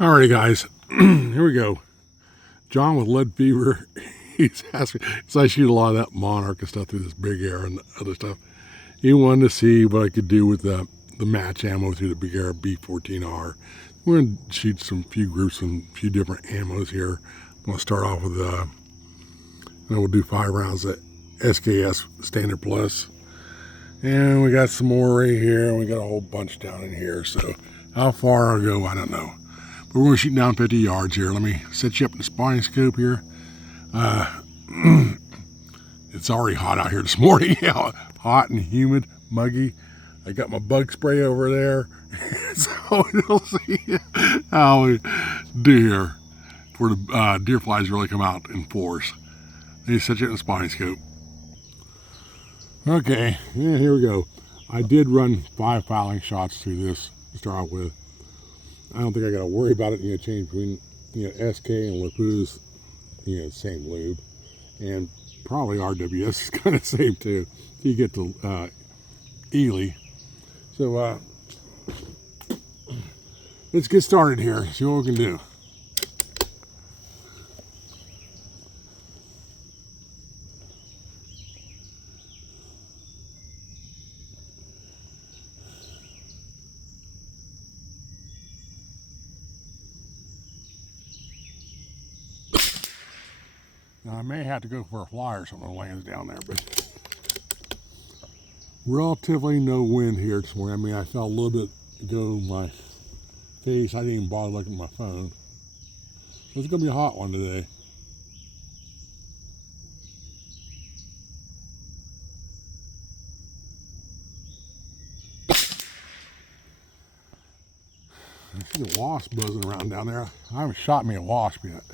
Alrighty, guys, here we go. John with lead fever. He's asking, so I shoot a lot of that monarch and stuff through this big air and other stuff. He wanted to see what I could do with the match ammo through the Bergara B14R. We're going to shoot some few groups and a few different ammos here. I'm going to start off with, and we'll do 5 rounds at SKS Standard Plus. And we got some more right here, and we got a whole bunch down in here. So how far I'll go, I don't know. But we're going to shoot down 50 yards here. Let me set you up in the spotting scope here. It's already hot out here this morning. Hot and humid, muggy. I got my bug spray over there. So we'll see how we do here before the deer flies really come out in force. Let me set you in the spotting scope. Okay, yeah, here we go. I did run 5 fouling shots through this to start out with. I don't think I got to worry about it. Change between SK and LePou's, same lube, and probably RWS is kind of same too. You get to Ely. So let's get started here. See what we can do. Now I may have to go for a fly or something that lands down there, but relatively no wind here this morning. I mean, I felt a little bit go in my face. I didn't even bother looking at my phone. So it's gonna be a hot one today. I see a wasp buzzing around down there. I haven't shot me a wasp yet.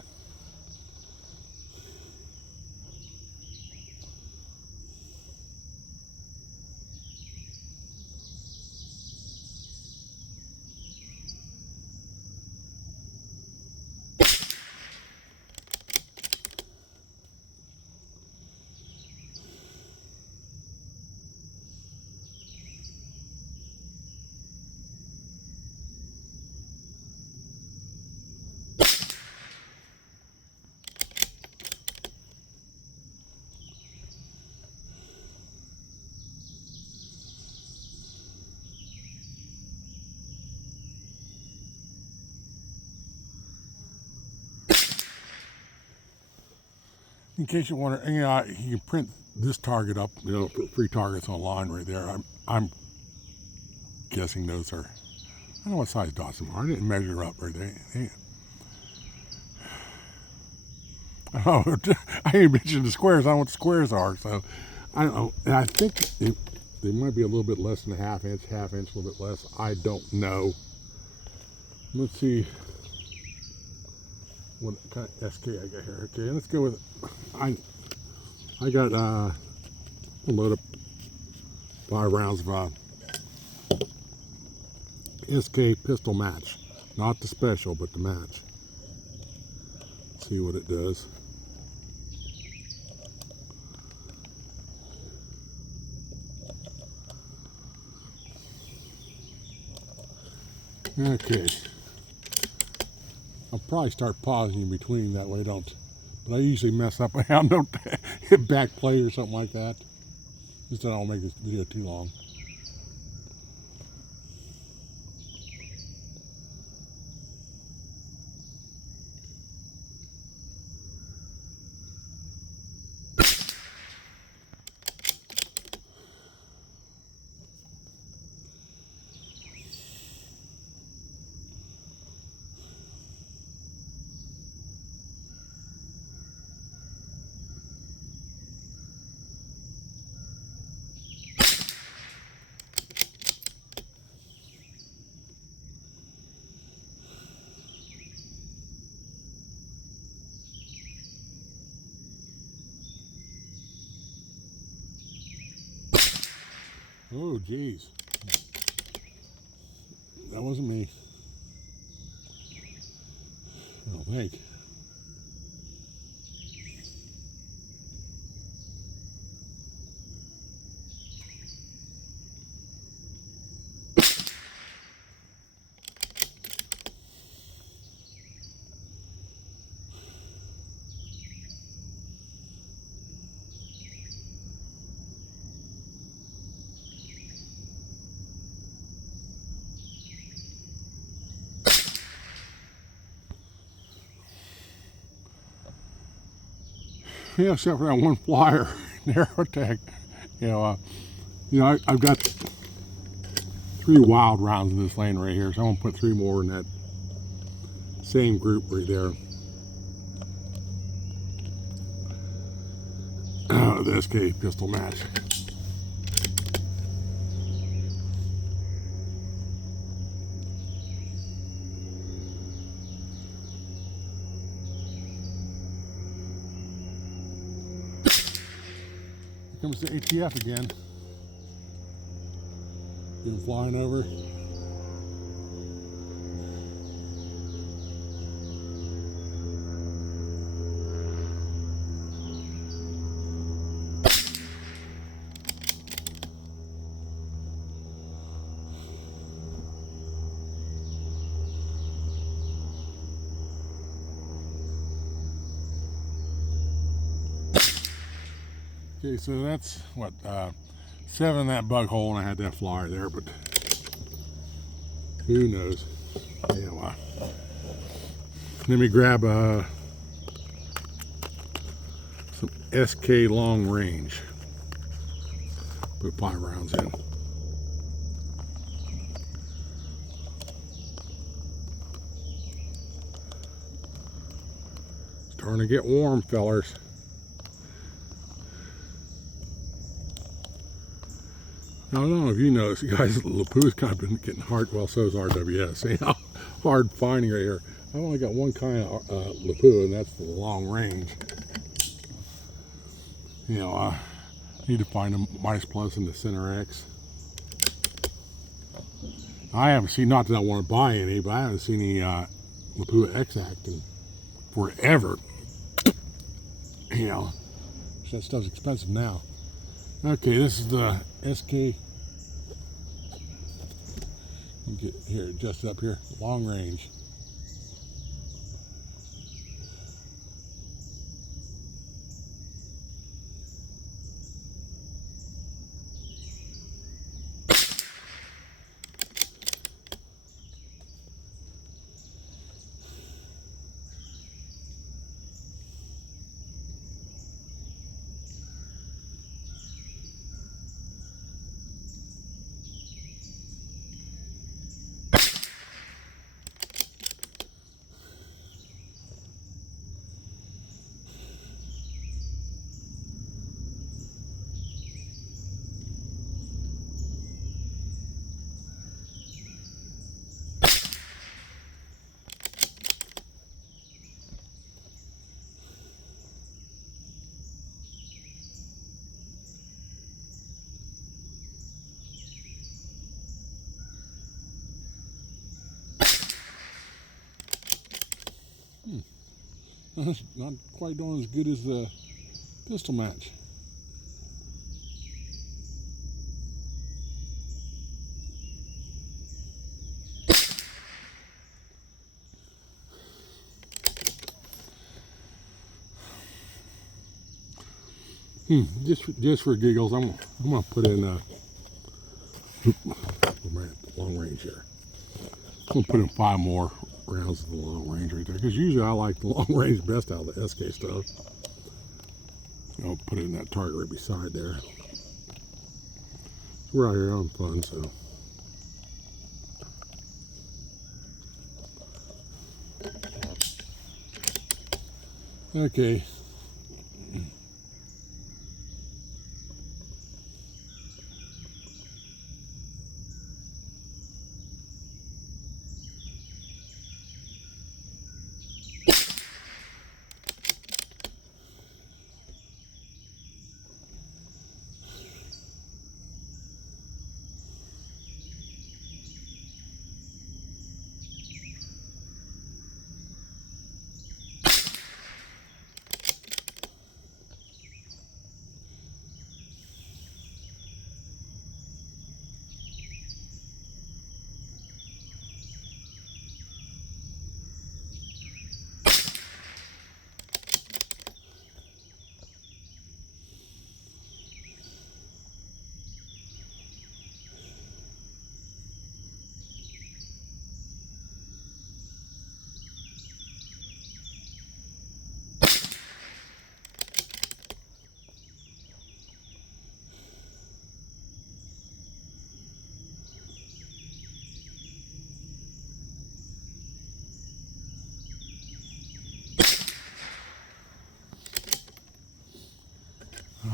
In case you wonder, you can print this target up, for free targets online right there. I'm guessing those are, I don't know what size dots them are. I didn't measure up right there. Oh, I didn't mention the squares. I don't know what the squares are, so I don't know. And I think they might be a little bit less than a half inch, a little bit less. I don't know. Let's see what kind of SK I got here. Okay, let's go with, I got a load of 5 rounds of SK pistol match. Not the special, but the match. See what it does. Okay. I'll probably start pausing in between, that way don't, but I usually mess up and don't hit back play or something like that. Just so I don't make this video too long. Oh, geez. That wasn't me. I don't think. Yeah, except for that one flyer, narrow tag. I've got 3 wild rounds in this lane right here, so I'm gonna put 3 more in that same group right there. The SK pistol match. Here comes the ATF again. Been flying over. Okay, so that's what 7 in that bug hole, and I had that flyer there, but who knows? Anyway, let me grab some SK long range. Put 5 rounds in. Starting to get warm, fellers. I don't know if you noticed, guys, Lapoo's kind of been getting hard. Well, so is RWS. See how hard finding right here. I've only got one kind of Lapoo, and that's the long range. I need to find a Mice Plus in the Center X. I haven't seen, not that I want to buy any, but I haven't seen any Lapoo X Act in forever. So that stuff's expensive now. Okay, this is the SK. Get here, adjust it up here. Long range. That's not quite doing as good as the pistol match. Just for giggles, I'm gonna put in long range here. I'm gonna put in 5 more rounds of the long range right there, because usually I like the long range best out of the SK stuff. I'll put it in that target right beside there. We're out here having fun, so. Okay.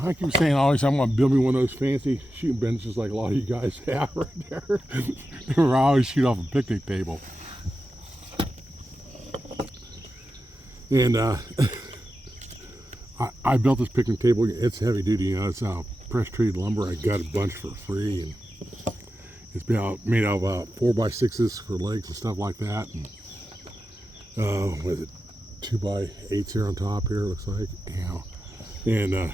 I keep saying always I'm going to build me one of those fancy shooting benches like a lot of you guys have right there. Where I always shoot off a picnic table. And I built this picnic table. It's heavy duty, you know. It's pressed treated lumber. I got a bunch for free, and it's made out of 4x6s for legs and stuff like that. And what is it, 2x8s here on top here? It looks like, you know. And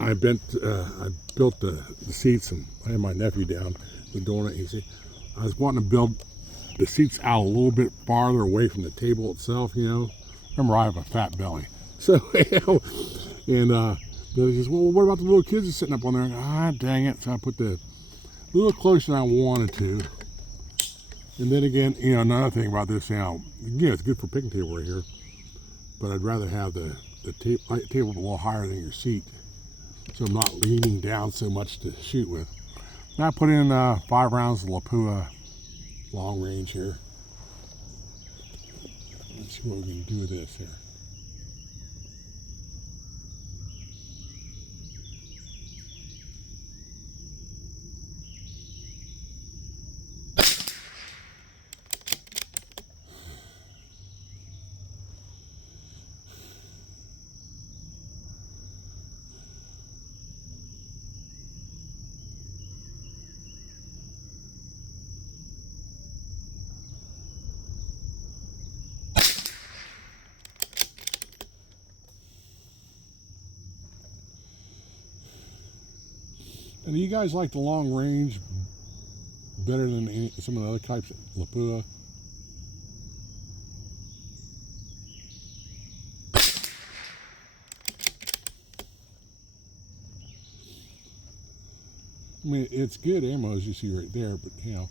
I built the seats, and I had my nephew down doing it. He said I was wanting to build the seats out a little bit farther away from the table itself, you know. Remember, I have a fat belly. So, and then he says, well, what about the little kids that's sitting up on there? Ah, dang it. So I put the little closer than I wanted to. And then again, you know, another thing about this, you know, yeah, it's good for picnic table right here, but I'd rather have the table a little higher than your seat, so I'm not leaning down so much to shoot with. Now I put in 5 rounds of Lapua long range here. Let's see what we can do with this here. And do you guys like the long range better than some of the other types of Lapua? I mean, it's good ammo as you see right there, but you know,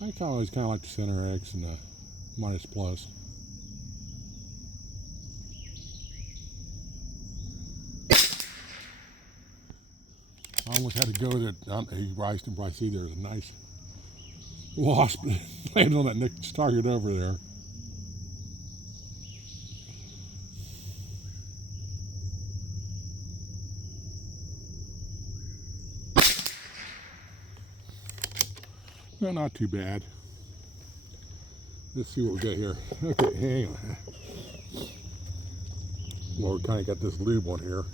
I always kind of like the Center X and the Minus Plus. I almost had to go there. You guys can probably see there's a nice wasp landing on that next target over there. No, not too bad. Let's see what we got here. Okay, hang on. Well, we kind of got this lube on here.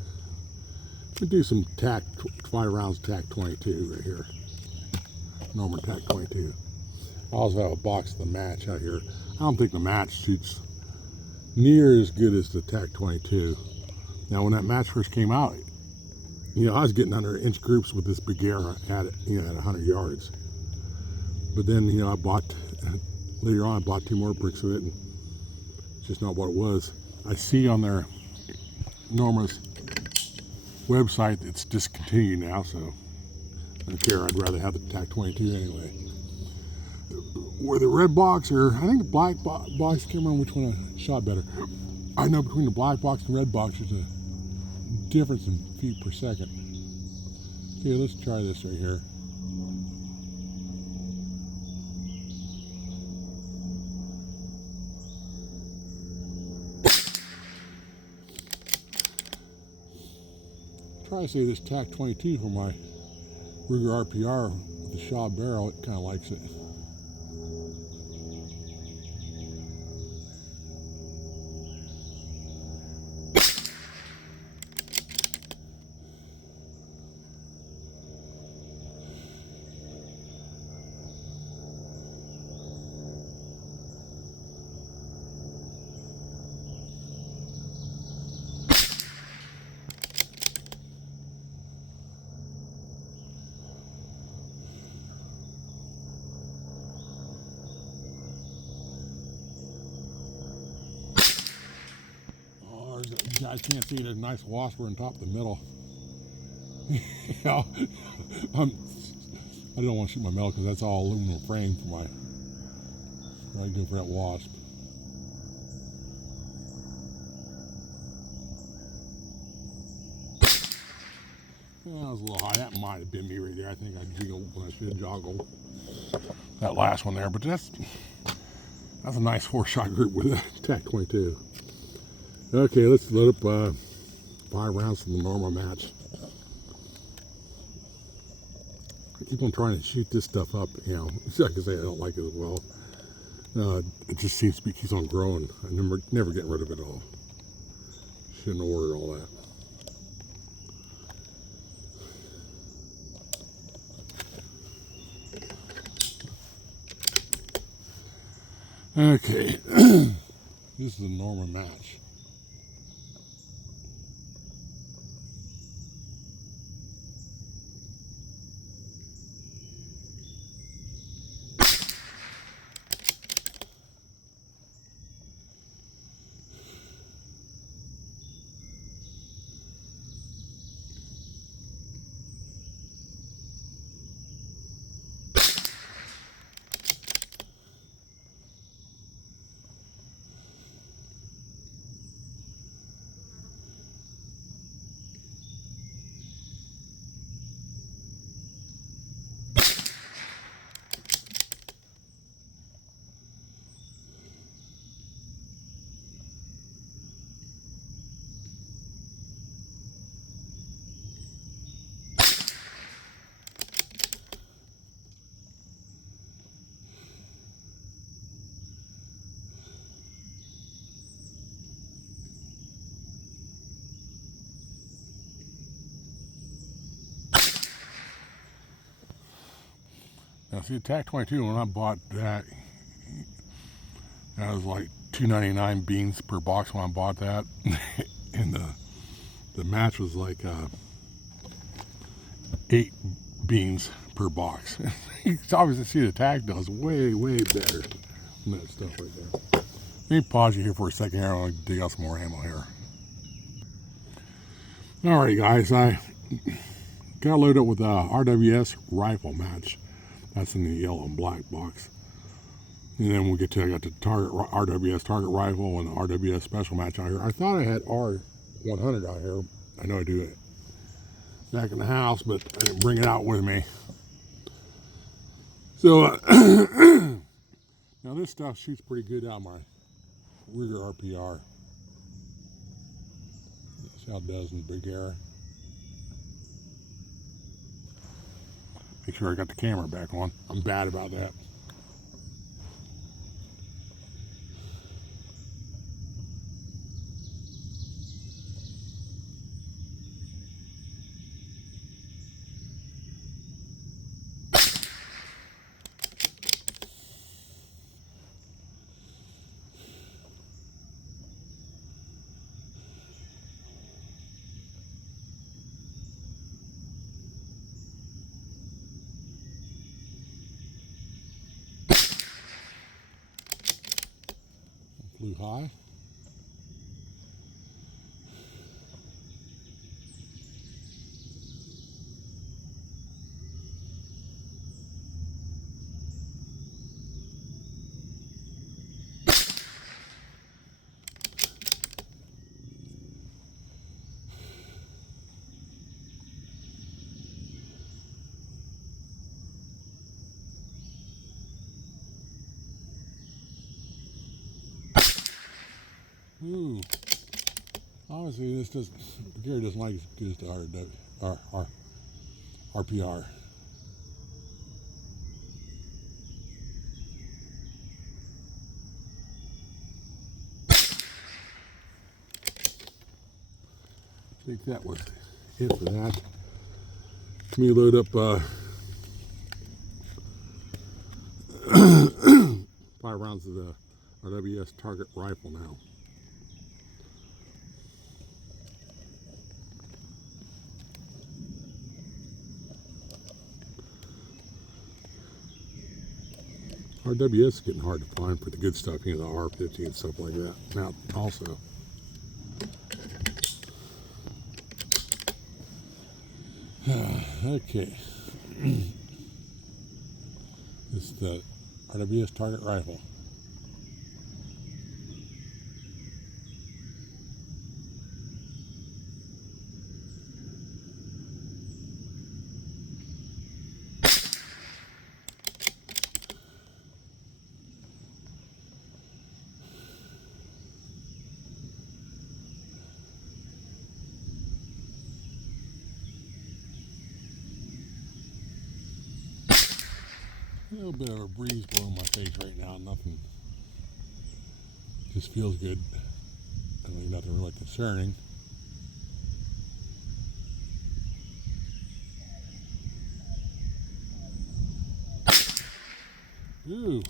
We do some TAC 5 rounds TAC 22 right here. Normal TAC 22. I also have a box of the match out here. I don't think the match shoots near as good as the TAC 22. Now, when that match first came out, you know, I was getting under inch groups with this Bergara at 100 yards. But then, you know, later on, I bought 2 more bricks of it, and it's just not what it was. I see on their enormous website it's discontinued now, so I don't care. I'd rather have the TAC 22 anyway. Where the red box, or I think the black box, I can't remember which one I shot better. I know between the black box and red box there's a difference in feet per second. Okay, let's try this right here. Try to say this TAC 22 for my Ruger RPR with the Shaw barrel. It kind of likes it. You guys can't see there's a nice wasp on top of the middle. You know, I don't want to shoot my metal because that's all aluminum frame for my what I do for that wasp. Well, that was a little high. That might have been me right there. I think I jiggled when I should have joggled that last one there. But that's a nice 4-shot group with a TAC 22. Okay, let's load up 5 rounds from the normal match. I keep on trying to shoot this stuff up, you know. Like I say, I don't like it as well. It just seems to be keeps on growing. I never getting rid of it all. Shouldn't have ordered all that. Okay, this is a normal match. Now see, the TAC 22, when I bought that, that was like $2.99 beans per box when I bought that. And the match was like 8 beans per box. You can obviously see the TAC does way better than that stuff right there. Let me pause you here for a second here. I want to dig out some more ammo here. Alright guys, I got loaded up with a RWS rifle match. That's in the yellow and black box. And then we'll get to, I got the RWS target rifle and the RWS special match out here. I thought I had R100 out here. I know I do it back in the house, but I didn't bring it out with me. So, now this stuff shoots pretty good out of my Ruger RPR. See how it does in Bergara. Make sure I got the camera back on. I'm bad about that. Flew high. Ooh. Obviously, this Bergara doesn't like as good as the RPR. I think that was it for that. Let me load up 5 rounds of the RWS target rifle now. RWS is getting hard to find for the good stuff, you know, the R50 and stuff like that. Now, also. Okay. This is the RWS target rifle. little bit of a breeze blowing my face right now. Nothing. Just feels good. I mean, nothing really concerning. Ooh.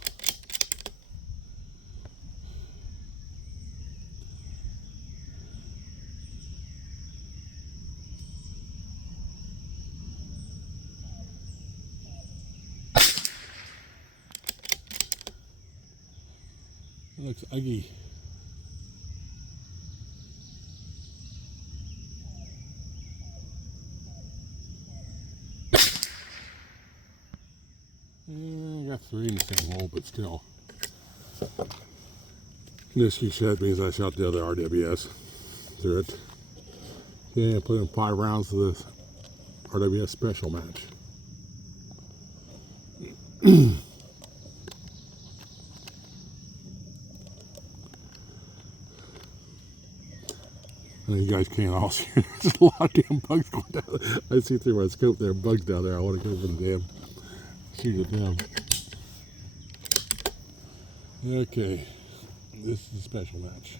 It looks ugly. I got 3 in the same hole, but still. This he said means I shot the other RWS through it. Yeah, I put in 5 rounds of this RWS special match. You guys can't all see. There's a lot of damn bugs going down there. I see through my scope there, bugs down there. I want to go for the damn, shoot at them. Okay, this is a special match.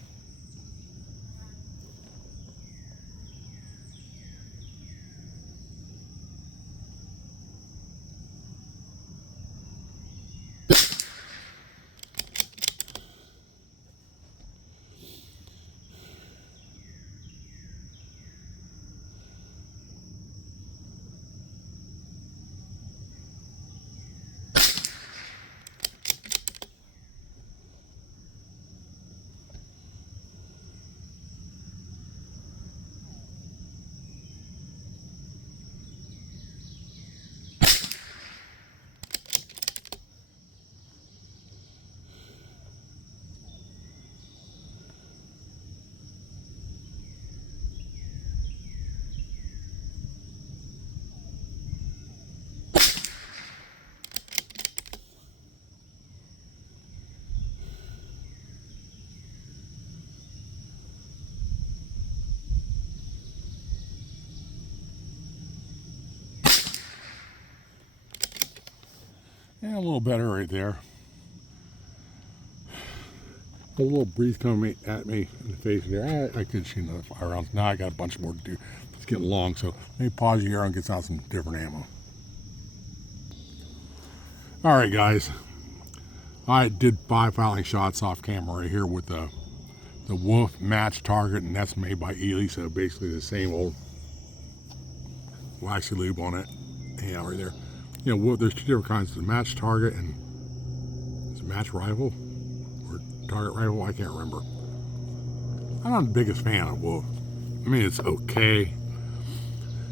Yeah, a little better right there. A little breeze coming at me in the face there. I could shoot another 5 rounds. Now I got a bunch more to do. It's getting long, so let me pause here and get out some different ammo. All right, guys. I did 5 fouling shots off camera right here with the Wolf match target, and that's made by Ely, so basically the same old waxy lube on it. Yeah, right there. You know, there's 2 different kinds: the match target and it's a match rifle or target rifle. I can't remember. I'm not the biggest fan of Wolf. I mean, it's okay.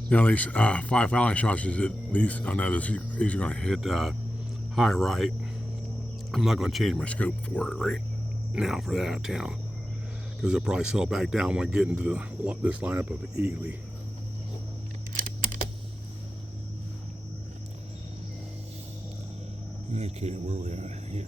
You know, these 5 fouling shots is at least I know these are going to hit high right. I'm not going to change my scope for it right now for that town, because they'll probably settle back down when I get into this lineup of Ely. Okay, where are we at here?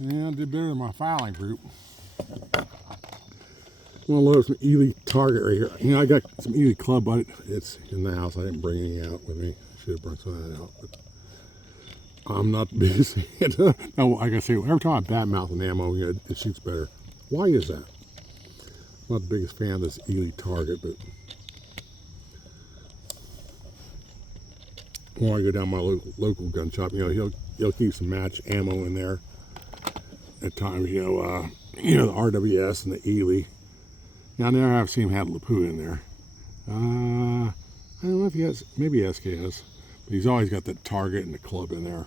Yeah, I did better than my filing group. I'm gonna load some Ely target right here. You know, I got some Ely club, but it's in the house. I didn't bring any out with me. Should have brought some of that out. But I'm not the biggest fan. No, like I say, every time I badmouth an ammo, it shoots better. Why is that? I'm not the biggest fan of this Ely target, but when I go down my local gun shop, he'll keep some match ammo in there at times. The RWS and the Ely. Now, I never have seen him have Lapua in there. I don't know if he has, maybe SKS, but he's always got the target and the club in there.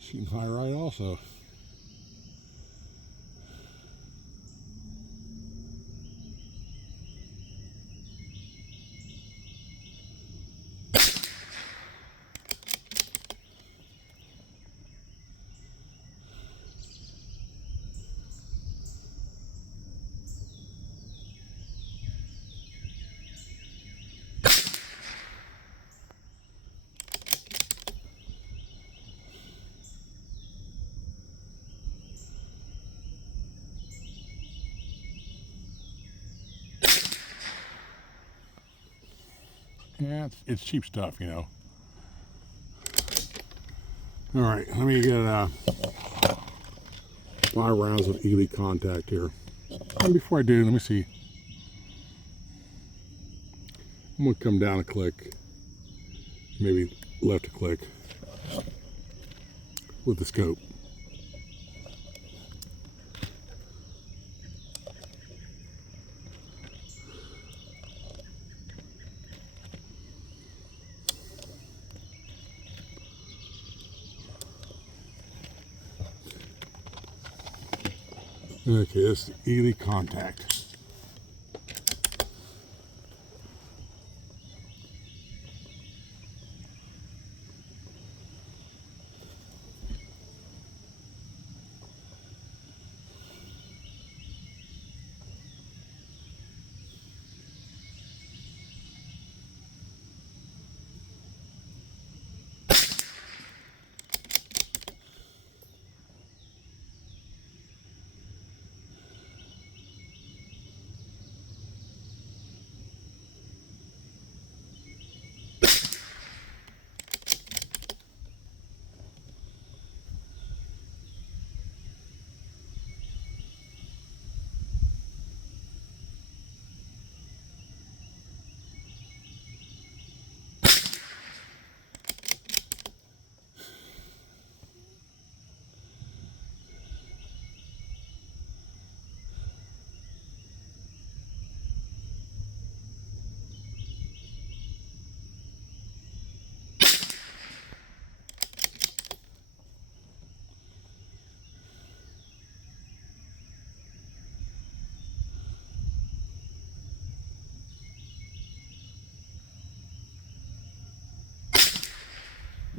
Shooting high right also. Yeah, it's cheap stuff, All right, let me get 5 rounds of Ely contact here. And before I do, let me see. I'm going to come down a click, maybe left a click with the scope. Okay, this is Ely contact.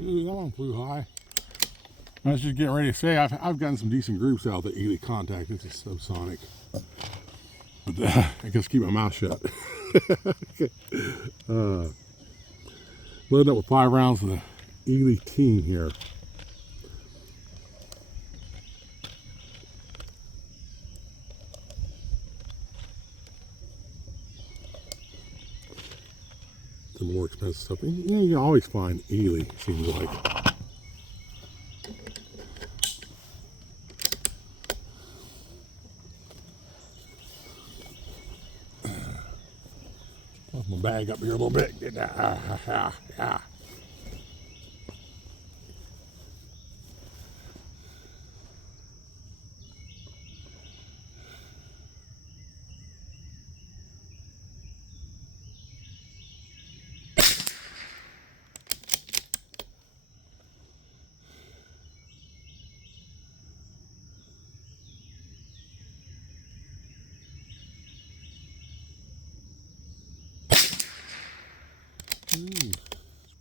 Ooh, that one flew high. I was just getting ready to say, I've gotten some decent groups out of the Ely contact. This is subsonic. But I guess keep my mouth shut. Okay. Loading up with 5 rounds of the Ely team here. The more expensive stuff. You can always find Ely, seems like. Lift my bag up here a little bit. Yeah.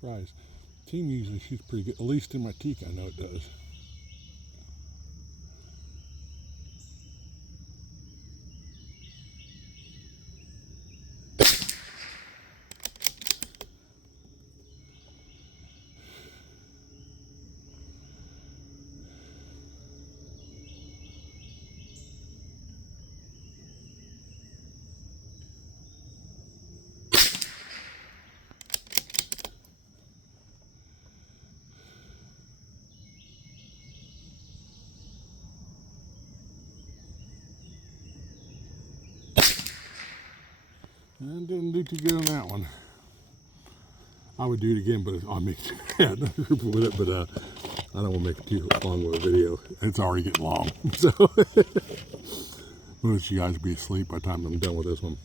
surprised. Team usually shoots pretty good, at least in my teak I know it does. And didn't do too good on that one. I would do it again, but I'll make it with it. But I don't want to make it too long with a video. It's already getting long, so most of you guys will be asleep by the time I'm done with this one.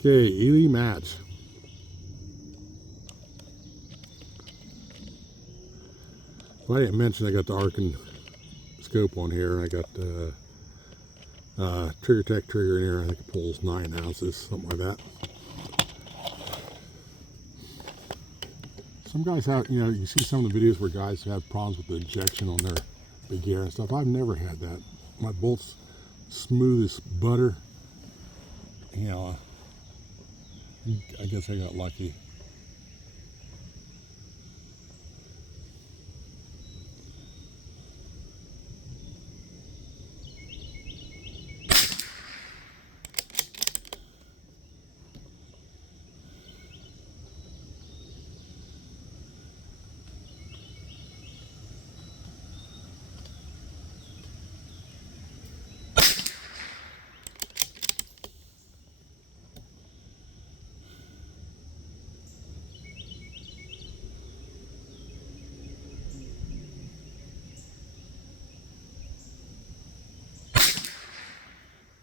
Okay, Ely match. Well, I didn't mention I got the Arkin scope on here. I got the Trigger Tech trigger in here. I think it pulls 9 ounces, something like that. Some guys have, you know, you see some of the videos where guys have problems with the injection on their Bergara and stuff. I've never had that. My bolt's smooth as butter. You know, I guess I got lucky.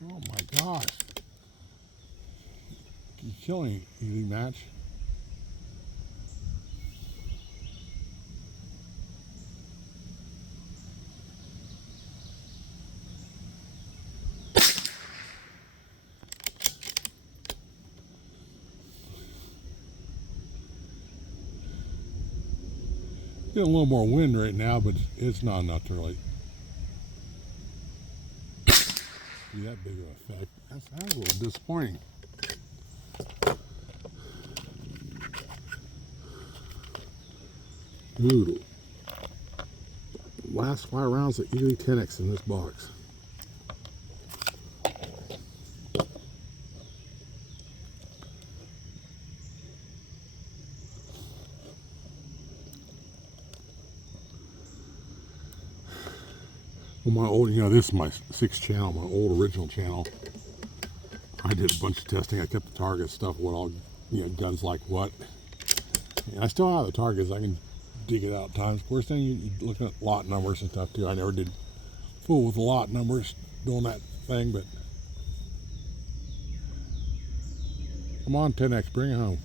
Oh my gosh. You're killing Ely match. Getting a little more wind right now, but it's not enough to really be that big of an effect. That's a little disappointing. Ooh. Last 5 rounds of Ely 10X in this box. Well, my old, you know, this is my 6th channel, my old original channel. I did a bunch of testing. I kept the target stuff, what all, you know, guns like what. And I still have the targets. I can dig it out at times. Of course, then you're looking at lot numbers and stuff too. I never did fool with the lot numbers doing that thing, but come on, 10X, bring it home.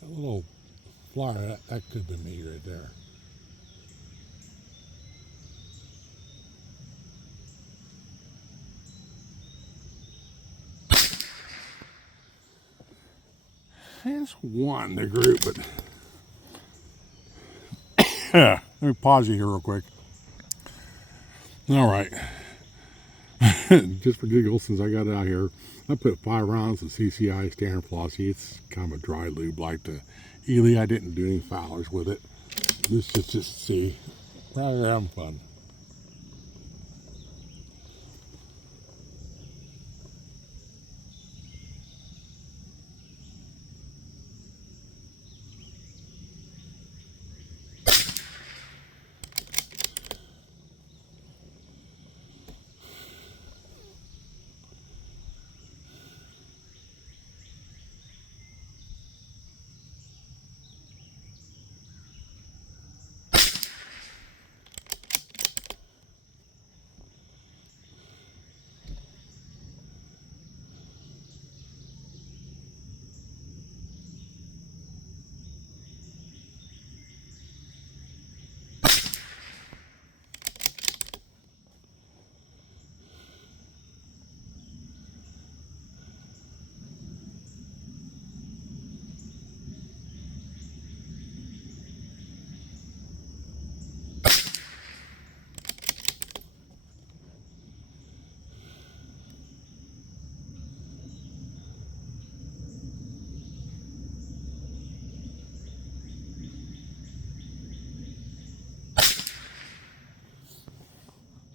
That little flyer, that could have been me right there. There's one, the group, but let me pause you here real quick. All right. Just for giggles, since I got it out here, I put 5 rounds of CCI standard flossy. It's kind of a dry lube like the Ely. I didn't do any foulers with it. This is just to see. Rather having fun.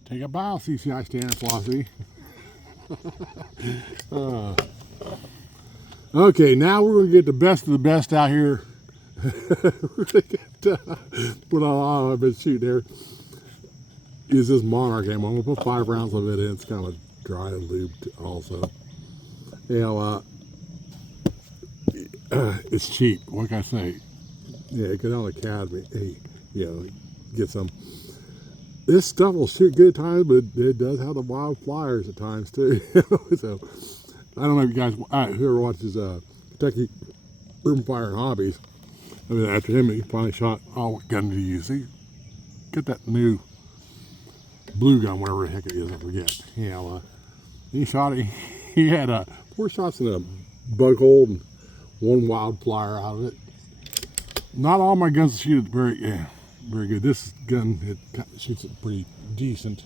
Take a bow, CCI standard velocity. Okay, now we're going to get the best of the best out here. We're going to get what I've been shooting there is this Monarch ammo. I'm going to put 5 rounds of it in. It's kind of dry and lubed also. You know, it's cheap. What can I say? Yeah, go down to Academy. Hey, you know, get some. This stuff will shoot good at times, but it does have the wild flyers at times too. So I don't know if you guys, whoever watches Kentucky Urban Fire and Hobbies, I mean, after him, he finally shot, what gun did he use? He get that new blue gun, whatever the heck it is, I forget. Yeah, he shot it. He had 4 shots in a bug hole and 1 wild flyer out of it. Not all my guns shoot very good. This gun, it shoots it pretty decent.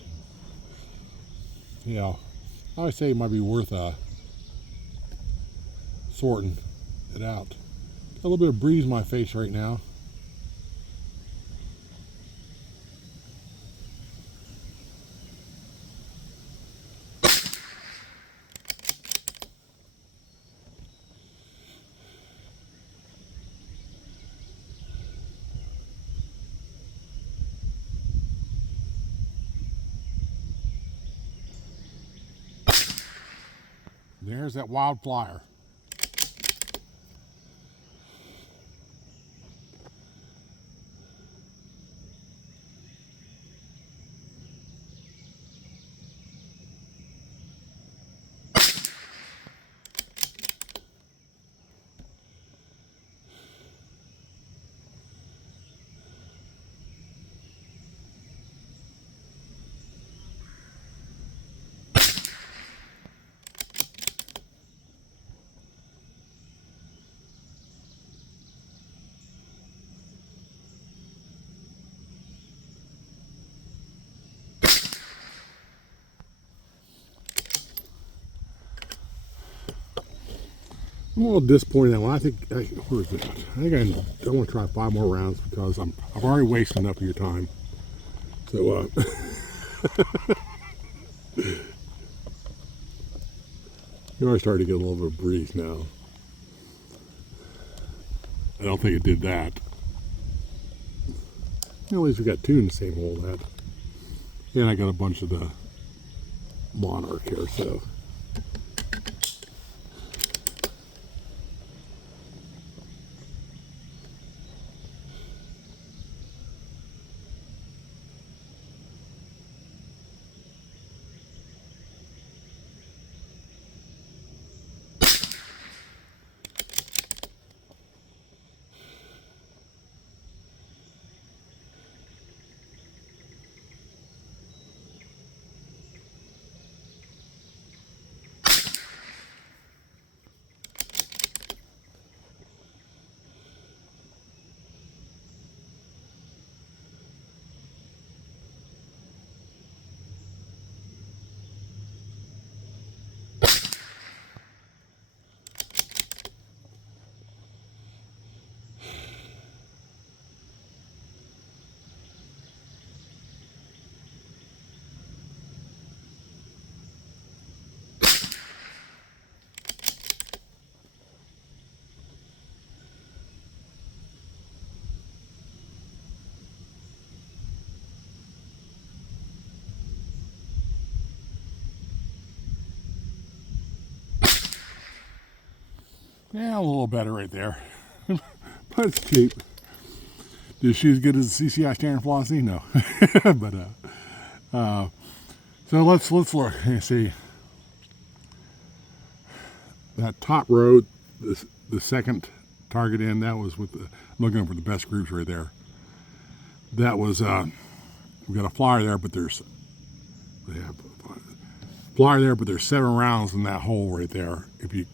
Yeah, I would say it might be worth sorting it out. Got a little bit of breeze in my face right now. There's that wild flyer. I'm a little disappointed in that one. I think, where is it? I think I want to try 5 more rounds because I've already wasted enough of your time. So, you already started to get a little bit of breeze now. I don't think it did that. At least we got 2 in the same hole that. And I got a bunch of the Monarch here, so. Yeah, a little better right there. But it's cheap. Did she as good as the CCI standard velocity? No. But so let's look and see. That top row, the second target in, that was with the, looking for the best groups right there. That was we got a flyer there, but there's flyer there, but there's 7 rounds in that hole right there. If you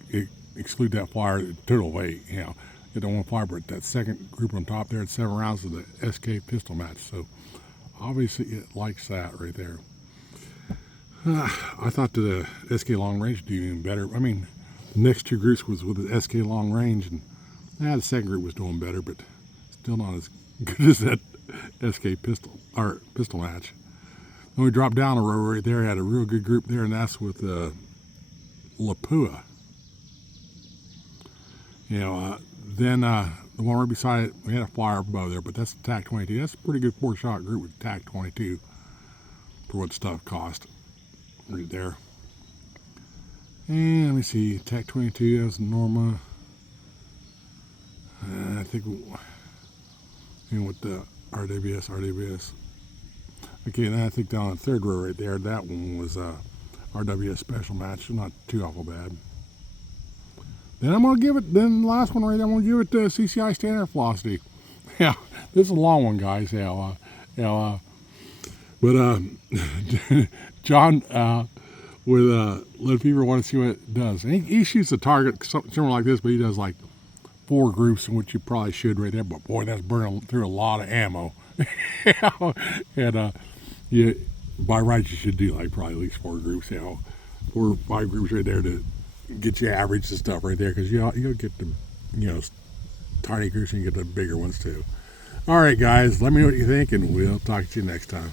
exclude that flyer, total weight, you know, you don't want to flyer, but that second group on top there, it's 7 rounds of the SK pistol match. So obviously it likes that right there. I thought the SK long range would do even better. I mean, the next 2 groups was with the SK long range, and the second group was doing better, but still not as good as that SK pistol match. Then we dropped down a row right there, had a real good group there, and that's with Lapua. Then the one right beside it, we had a flyer above there, but that's the TAC 22. That's a pretty good 4-shot group with TAC 22 for what stuff cost right there. And let me see, TAC 22, that's Norma. I think with the RWS. Okay, and then I think down the third row right there, that one was RWS special match, not too awful bad. Then I'm gonna give it. Then the last one right, I'm gonna give it to CCI standard velocity. Yeah, this is a long one, guys. But John with Lead Fever want to see what it does. And he shoots a target similar like this, but he does like 4 groups, in which you probably should right there. But boy, that's burning through a lot of ammo. And by rights you should do like probably at least 4 groups. 4 or 5 groups right there to get you average and stuff right there, because you'll get the tiny groups and you get the bigger ones too. All right, guys, let me know what you think, and we'll talk to you next time.